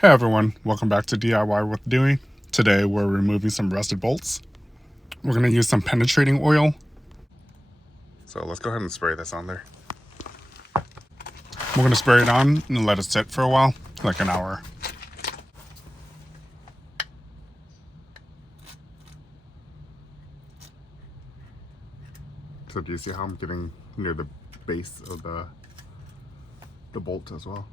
Hey everyone, welcome back to DIY with Dewey. Today we're removing some rusted bolts. We're going to use some penetrating oil. So let's go ahead and spray this on there. We're going to spray it on and let it sit for a while, like an hour. So do you see how I'm getting near the base of the bolt as well?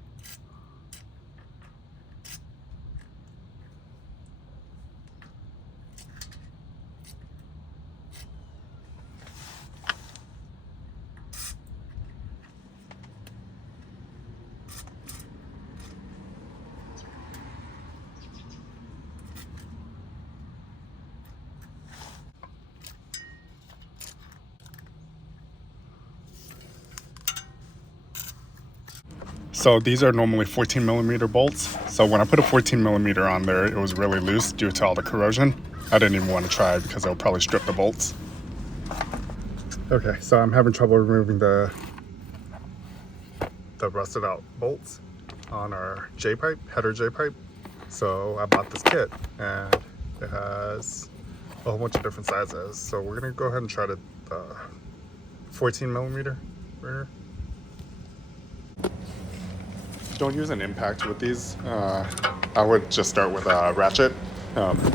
So these are normally 14 millimeter bolts. So when I put a 14 millimeter on there, it was really loose due to all the corrosion. I didn't even want to try it because it'll probably strip the bolts. Okay, so I'm having trouble removing the rusted out bolts on our J-pipe, header J-pipe. So I bought this kit and it has a whole bunch of different sizes. So we're gonna go ahead and try the 14 millimeter right here. Don't use an impact with these. I would just start with a ratchet.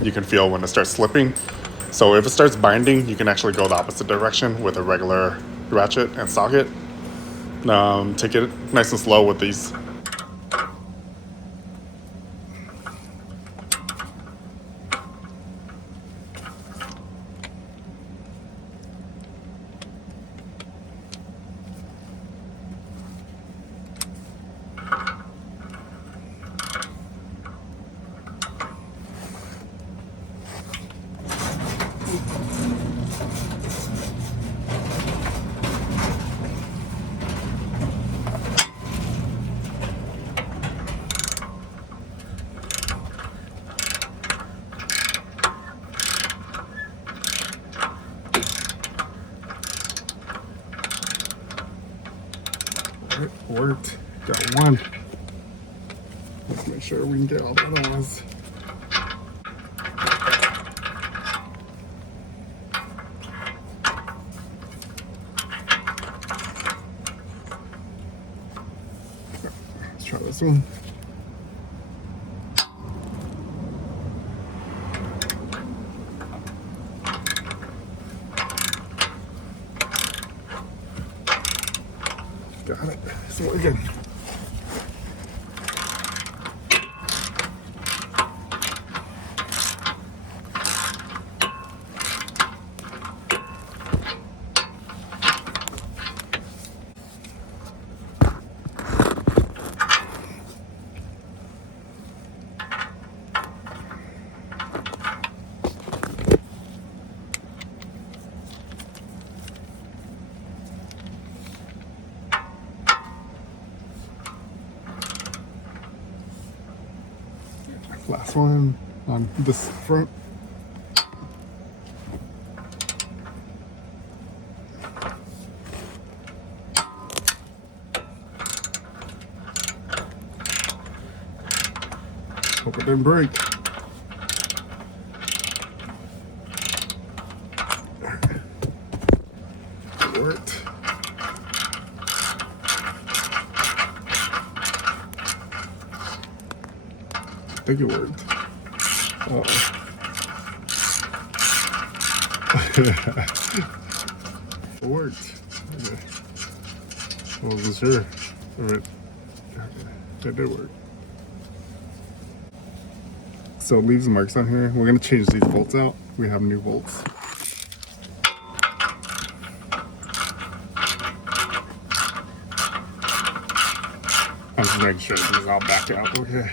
You can feel when it starts slipping. So if it starts binding, you can actually go the opposite direction with a regular ratchet and socket. Take it nice and slow with these. It worked. Got one. Let's make sure we can get all the those. Let's try this one. Got it. It's really good. Last one on this front. Hope it didn't break. It worked. I think it worked. It worked. Okay. I wasn't sure if it did work. So it leaves marks on here. We're gonna change these bolts out. We have new bolts. I'm just making sure these all back out. Okay.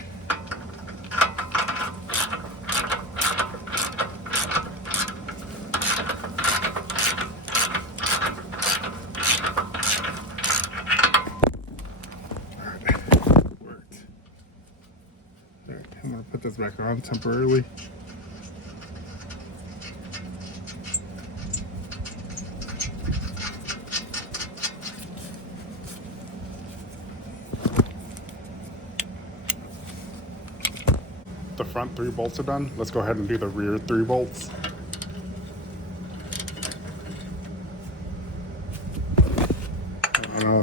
I'm gonna put this back on temporarily. the front 3 bolts are done, let's go ahead and do the rear 3 bolts.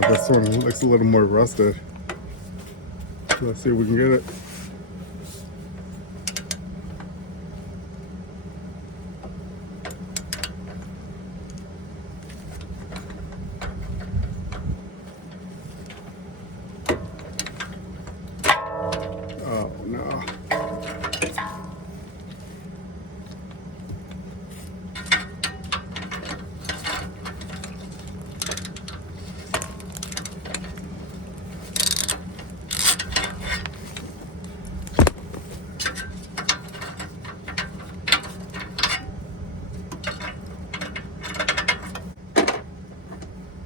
This one looks a little more rusted. Let's see if we can get it. Oh no.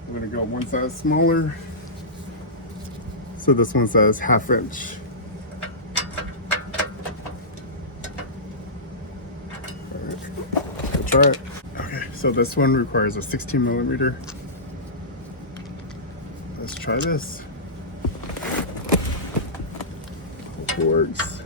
I'm gonna go one size smaller. So this one says 1/2 inch. Alright, we'll try it. Okay, so this one requires a 16 millimeter. Let's try this. Hope it works.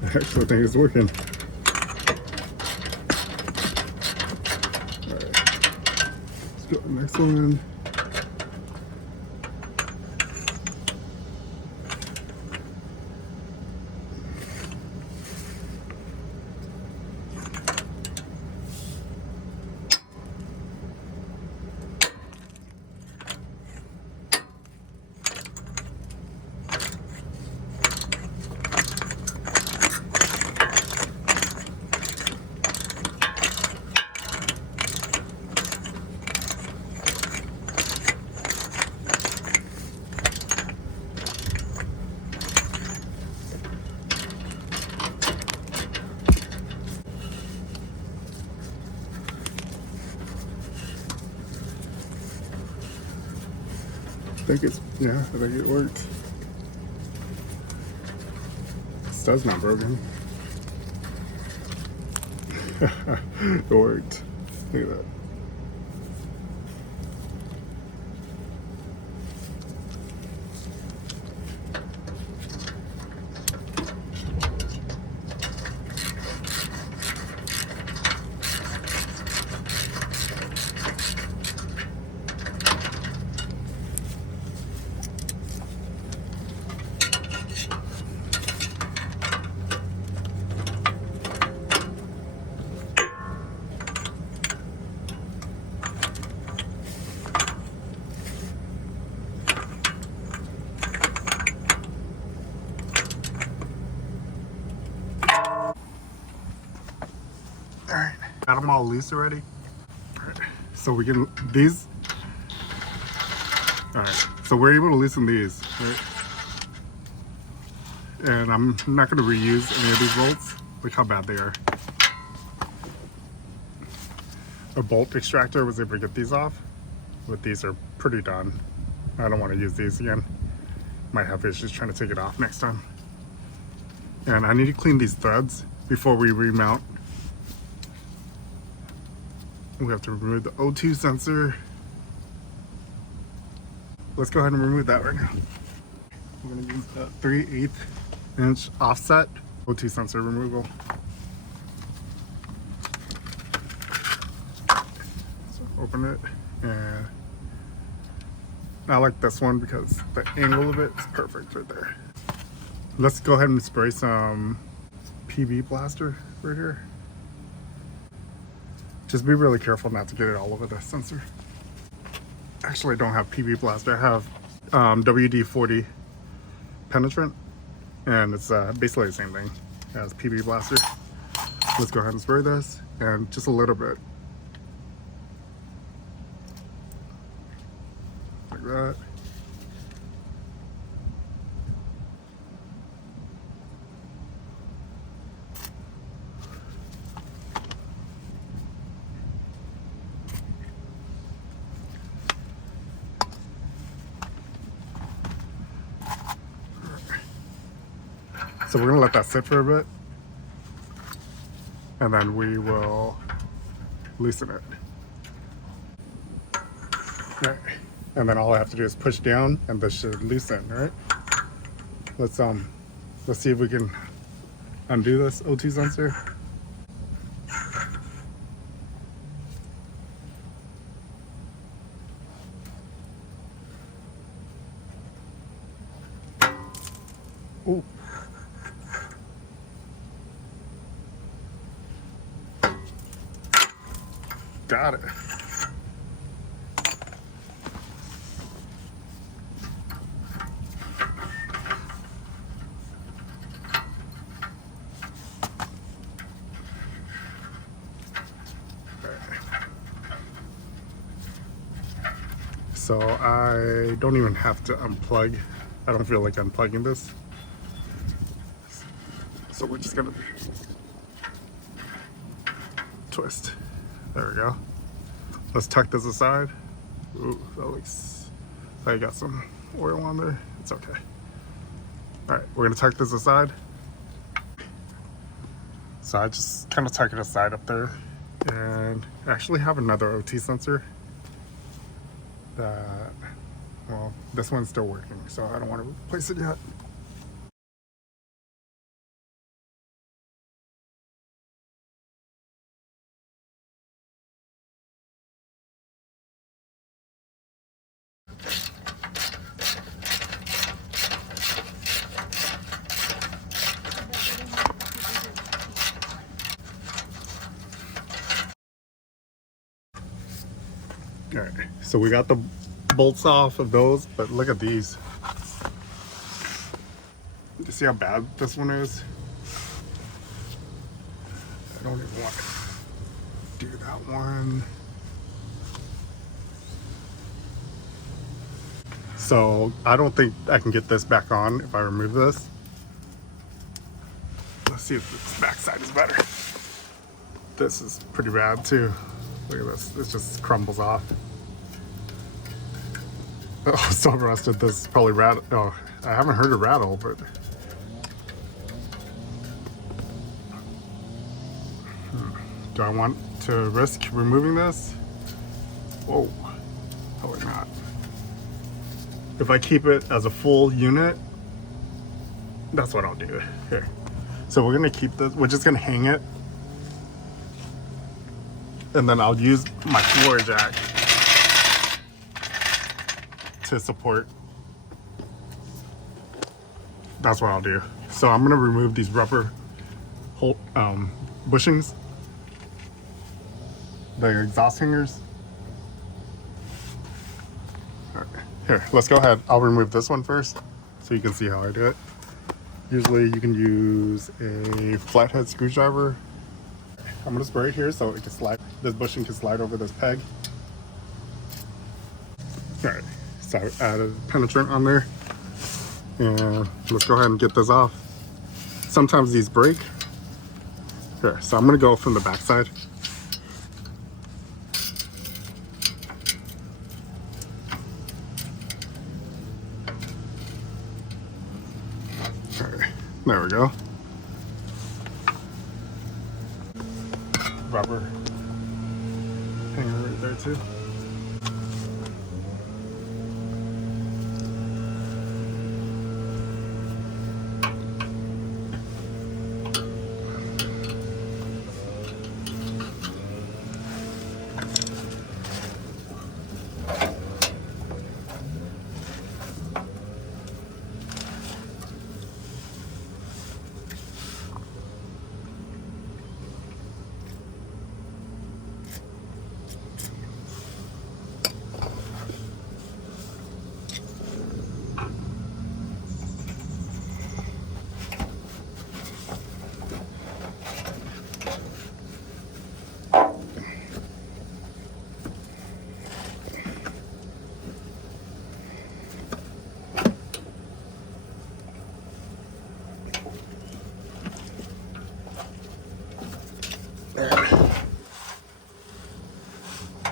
I actually think it's working. Alright, let's go to the next one. I think it worked. It does not broken. It worked. Look at that. Alright, got them all loose already. Alright, so we can, these, alright, so we're able to loosen these, right? And I'm not going to reuse any of these bolts. Look how bad they are. A bolt extractor was able to get these off, but these are pretty done. I don't want to use these again. Might have issues trying to take it off next time. And I need to clean these threads before we remount. We have to remove the O2 sensor. Let's go ahead and remove that right now. I'm going to use the 3/8 inch offset O2 sensor removal. So open it, and I like this one because the angle of it is perfect right there. Let's go ahead and spray some PB blaster right here. Just be really careful not to get it all over the sensor. Actually, I don't have PB blaster. I have WD-40 penetrant, and it's basically the same thing as PB blaster. Let's go ahead and spray this, and just a little bit. Like that. So we're gonna let that sit for a bit, and then we will loosen it. All right. And then all I have to do is push down and this should loosen, all right? Let's see if we can undo this O2 sensor. Ooh. Got it. So I don't even have to unplug. I don't feel like unplugging this. So we're just gonna twist. There we go. Let's tuck this aside. Ooh, that looks like I got some oil on there. It's okay. All right, we're gonna tuck this aside. So I just kind of tuck it aside up there, and I actually have another OT sensor that, well, this one's still working, so I don't want to replace it yet. All right, so we got the bolts off of those, but look at these. You see how bad this one is? I don't even want to do that one. So I don't think I can get this back on if I remove this. Let's see if this backside is better. This is pretty bad too. Look at this, it just crumbles off. Oh, so rusted, this is probably rattle. Oh, I haven't heard a rattle, but. Do I want to risk removing this? Whoa, probably not. If I keep it as a full unit, that's what I'll do. Here. So we're gonna keep this, we're just gonna hang it. And then I'll use my floor jack to support. That's what I'll do. So I'm gonna remove these rubber bushings, the exhaust hangers. All right. Here, let's go ahead. I'll remove this one first so you can see how I do it. Usually you can use a flathead screwdriver. I'm gonna spray it here so it can slide. This bushing can slide over this peg. All right, so I added penetrant on there. And let's go ahead and get this off. Sometimes these break. Here, so I'm gonna go from the back side. All right, there we go. Rubber hanger right there too.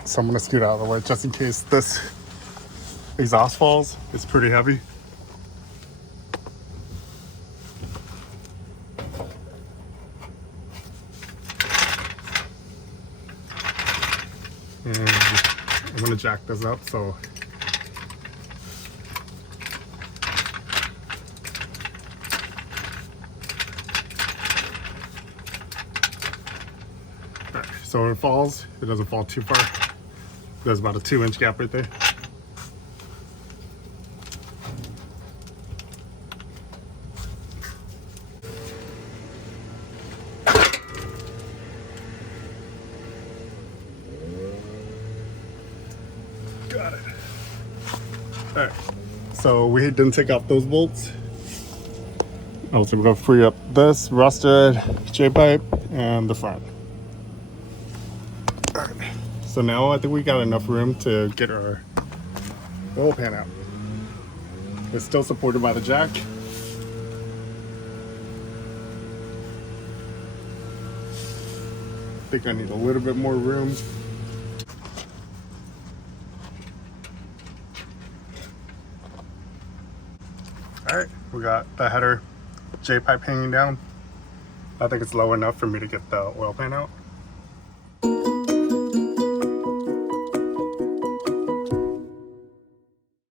So I'm gonna scoot out of the way just in case this exhaust falls. It's pretty heavy. jack this up, so so when it falls, it doesn't fall too far. There's about a 2-inch gap right there. Got it. All right, so we didn't take off those bolts. Also, we're gonna free up this rusted J-pipe and the front. All right. So now I think we got enough room to get our oil pan out. It's still supported by the jack. I think I need a little bit more room. All right, we got the header J-pipe hanging down. I think it's low enough for me to get the oil pan out.